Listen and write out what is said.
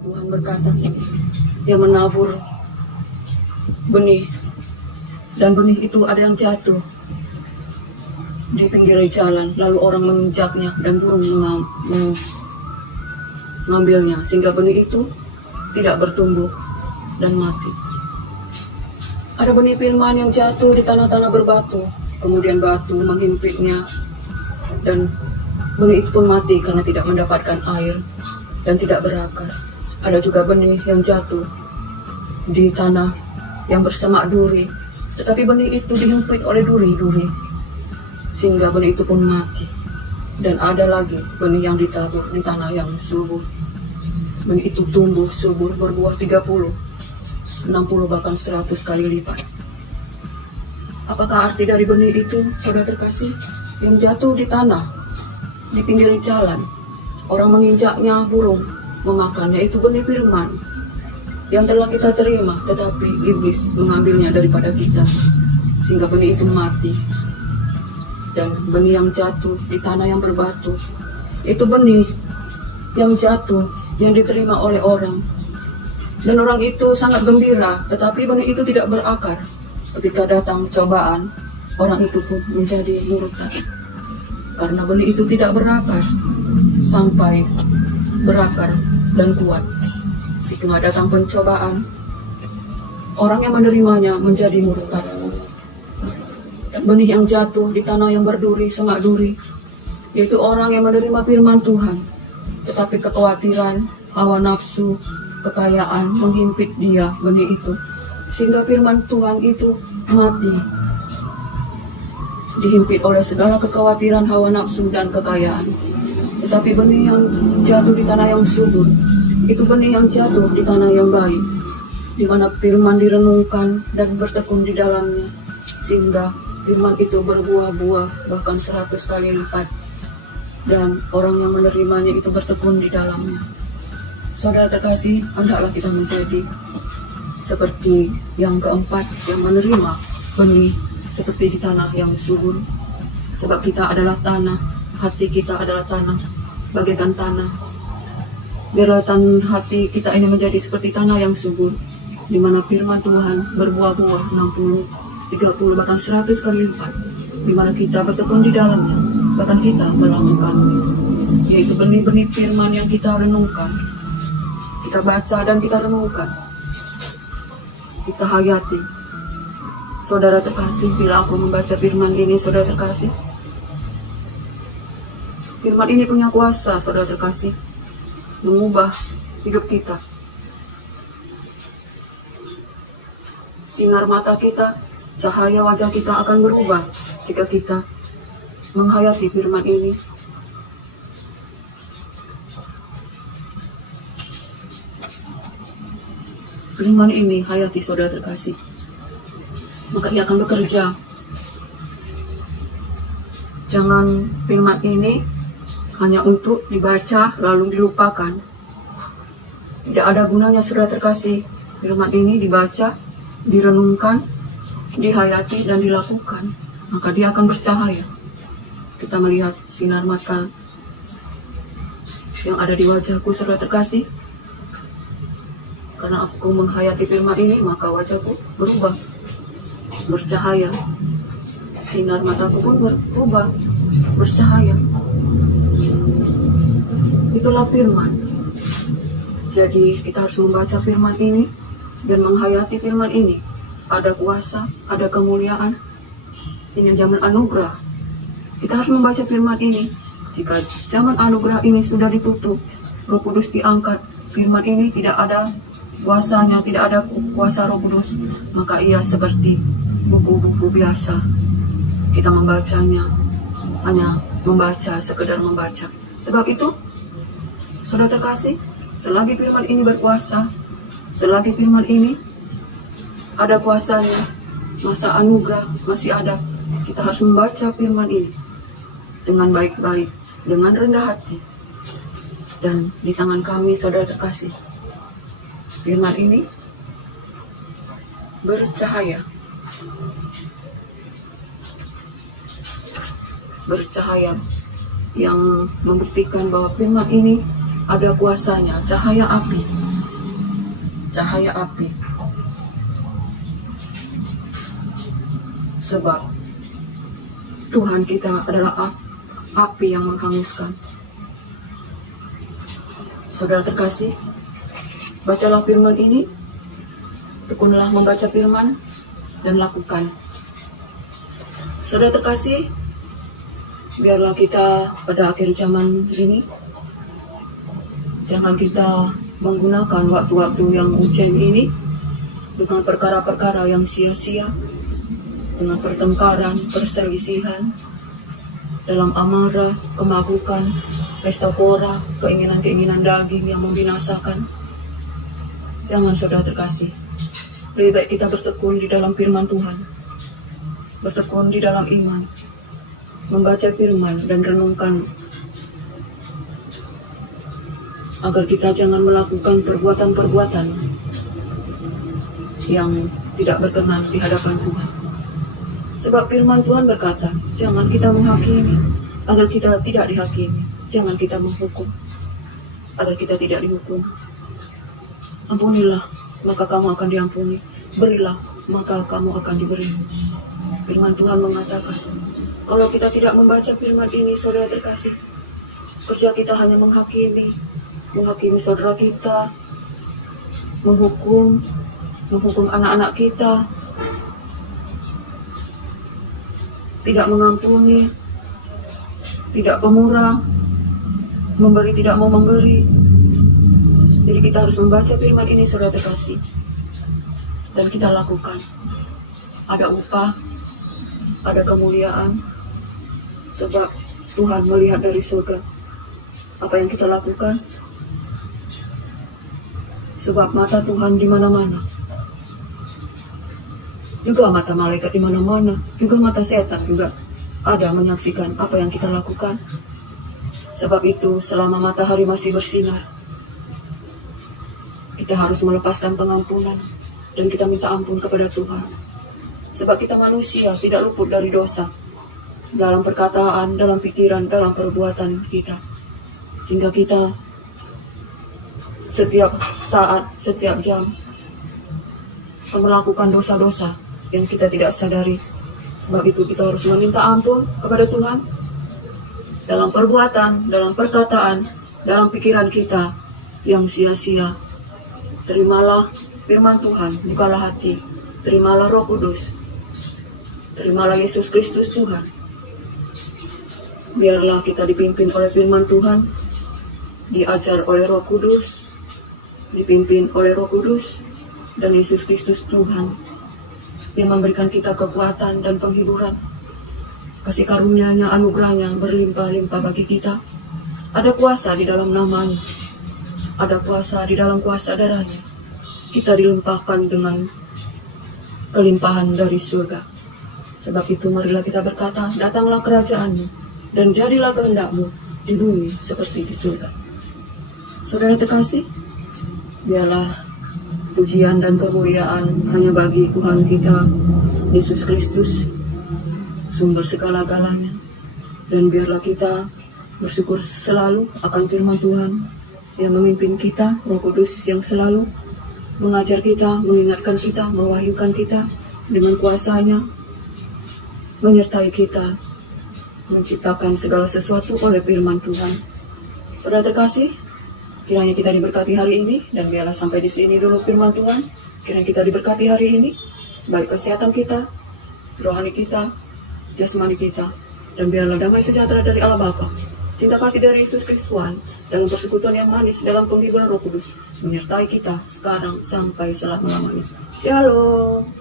Tuhan berkata, Dia menabur benih, dan benih itu ada yang jatuh di pinggir jalan, lalu orang menginjaknya dan burung mengambilnya, sehingga benih itu tidak bertumbuh dan mati. Ada benih firman yang jatuh di tanah-tanah berbatu, kemudian batu menghimpitnya, dan benih itu pun mati karena tidak mendapatkan air dan tidak berakar. Ada juga benih yang jatuh di tanah yang bersemak duri, tetapi benih itu dihimpit oleh duri-duri, sehingga benih itu pun mati. Dan ada lagi benih yang ditabur di tanah yang subur. Benih itu tumbuh subur, berbuah 30, 60, bahkan 100 kali lipat. Apakah arti dari benih itu, saudara terkasih? Yang jatuh di tanah, di pinggir jalan, orang menginjaknya, burung memakannya, itu benih firman yang telah kita terima, tetapi iblis mengambilnya daripada kita, sehingga benih itu mati. Dan benih yang jatuh di tanah yang berbatu, itu benih yang jatuh, yang diterima oleh orang, dan orang itu sangat gembira, tetapi benih itu tidak berakar. Ketika datang cobaan, orang itu pun menjadi murka, karena benih itu tidak berakar sampai berakar dan kuat. Jika datang pencobaan, orang yang menerimanya menjadi murka. Benih yang jatuh di tanah yang berduri, semak duri, yaitu orang yang menerima firman Tuhan, tetapi kekhawatiran, hawa nafsu, kekayaan menghimpit dia, benih itu, sehingga firman Tuhan itu mati, dihimpit oleh segala kekhawatiran, hawa nafsu, dan kekayaan. Tetapi benih yang jatuh di tanah yang subur, itu benih yang jatuh di tanah yang baik, di mana firman direnungkan dan bertekun di dalamnya, sehingga firman itu berbuah-buah bahkan 100 kali lipat, dan orang yang menerimanya itu bertekun di dalamnya. Saudara terkasih, hendaklah kita menjadi seperti yang keempat, yang menerima benih seperti di tanah yang subur. Sebab kita adalah tanah, hati kita adalah tanah, bagaikan tanah. Biarlah hati kita ini menjadi seperti tanah yang subur, di mana firman Tuhan berbuah-buah 60, 30, bahkan 100 kali lipat, di mana kita bertekun di dalamnya, bahkan kita melakukannya, yaitu benih-benih firman yang kita renungkan, kita baca dan kita renungkan, kita hayati. Saudara terkasih, bila aku membaca firman ini, saudara terkasih, firman ini punya kuasa, saudara terkasih, mengubah hidup kita. Sinar mata kita, cahaya wajah kita akan berubah jika kita menghayati firman ini. Firman ini hayati, saudara terkasih, maka ia akan bekerja. Jangan firman ini hanya untuk dibaca lalu dilupakan. Tidak ada gunanya, saudara terkasih. Firman ini dibaca, direnungkan, dihayati, dan dilakukan, maka dia akan bercahaya. Kita melihat sinar mata yang ada di wajahku, saudara terkasih. Karena aku menghayati firman ini, maka wajahku berubah, bercahaya. Sinar mataku pun berubah, bercahaya. Itulah firman. Jadi kita harus membaca firman ini dan menghayati firman ini. Ada kuasa, ada kemuliaan. Ini zaman anugerah. Kita harus membaca firman ini. Jika zaman anugerah ini sudah ditutup, Roh Kudus diangkat, firman ini tidak ada kuasanya, tidak ada kuasa Roh Kudus, maka ia seperti buku-buku biasa. Kita membacanya, hanya membaca, sekedar membaca. Sebab itu, saudara terkasih, selagi firman ini berkuasa, selagi firman ini ada kuasanya, masa anugerah masih ada, kita harus membaca firman ini dengan baik-baik, dengan rendah hati. Dan di tangan kami, saudara terkasih, firman ini bercahaya. Bercahaya yang membuktikan bahwa firman ini ada kuasanya, cahaya api. Cahaya api. Sebab Tuhan kita adalah api yang menghanguskan. Saudara terkasih, bacalah firman ini, tekunlah membaca firman, dan lakukan. Saudara terkasih, biarlah kita pada akhir zaman ini, jangan kita menggunakan waktu-waktu yang hujan ini dengan perkara-perkara yang sia-sia, dengan pertengkaran, perselisihan, dalam amarah, kemabukan, pesta pora, keinginan-keinginan daging yang membinasakan. Jangan, saudara terkasih. Lebih baik kita bertekun di dalam firman Tuhan, bertekun di dalam iman, membaca firman dan renungkan, agar kita jangan melakukan perbuatan-perbuatan yang tidak berkenan di hadapan Tuhan. Sebab firman Tuhan berkata, jangan kita menghakimi, agar kita tidak dihakimi. Jangan kita menghukum, agar kita tidak dihukum. Ampunilah, maka kamu akan diampuni. Berilah, maka kamu akan diberi. Firman Tuhan mengatakan, kalau kita tidak membaca firman ini, saudara terkasih, kerja kita hanya menghakimi saudara kita, menghukum anak-anak kita, tidak mengampuni, tidak pemurah, memberi tidak mau memberi. Jadi kita harus membaca firman ini, saudara terkasih, dan kita lakukan. Ada upah, ada kemuliaan, sebab Tuhan melihat dari surga apa yang kita lakukan. Sebab mata Tuhan di mana-mana, juga mata malaikat di mana-mana, juga mata setan juga ada menyaksikan apa yang kita lakukan. Sebab itu, selama matahari masih bersinar, kita harus melepaskan pengampunan dan kita minta ampun kepada Tuhan. Sebab kita manusia tidak luput dari dosa, dalam perkataan, dalam pikiran, dalam perbuatan kita. Sehingga kita setiap saat, setiap jam melakukan dosa-dosa yang kita tidak sadari. Sebab itu kita harus meminta ampun kepada Tuhan dalam perbuatan, dalam perkataan, dalam pikiran kita yang sia-sia. Terimalah firman Tuhan, bukalah hati, terimalah Roh Kudus, terimalah Yesus Kristus Tuhan. Biarlah kita dipimpin oleh firman Tuhan, diajar oleh Roh Kudus, dipimpin oleh Roh Kudus dan Yesus Kristus Tuhan, yang memberikan kita kekuatan dan penghiburan. Kasih karunia-Nya, anugerah-Nya berlimpah-limpah bagi kita. Ada kuasa di dalam nama-Nya, ada kuasa di dalam kuasa darah-Nya. Kita dilimpahkan dengan kelimpahan dari surga. Sebab itu marilah kita berkata, datanglah kerajaan-Mu dan jadilah kehendak-Mu di bumi seperti di surga. Saudara terkasih, biarlah pujian dan kemuliaan hanya bagi Tuhan kita, Yesus Kristus, sumber segala-galanya. Dan biarlah kita bersyukur selalu akan firman Tuhan yang memimpin kita, Roh Kudus yang selalu mengajar kita, mengingatkan kita, mewahyukan kita dengan kuasa-Nya, menyertai kita, menciptakan segala sesuatu oleh firman Tuhan. Saudara terkasih, kiranya kita diberkati hari ini, dan biarlah sampai di sini dulu firman Tuhan. Kiranya kita diberkati hari ini, baik kesehatan kita, rohani kita, jasmani kita, dan biarlah damai sejahtera dari Allah Bapa, cinta kasih dari Yesus Kristus Tuhan, dalam persekutuan yang manis, dalam penghiburan Roh Kudus, menyertai kita sekarang sampai selama-lamanya. Shalom.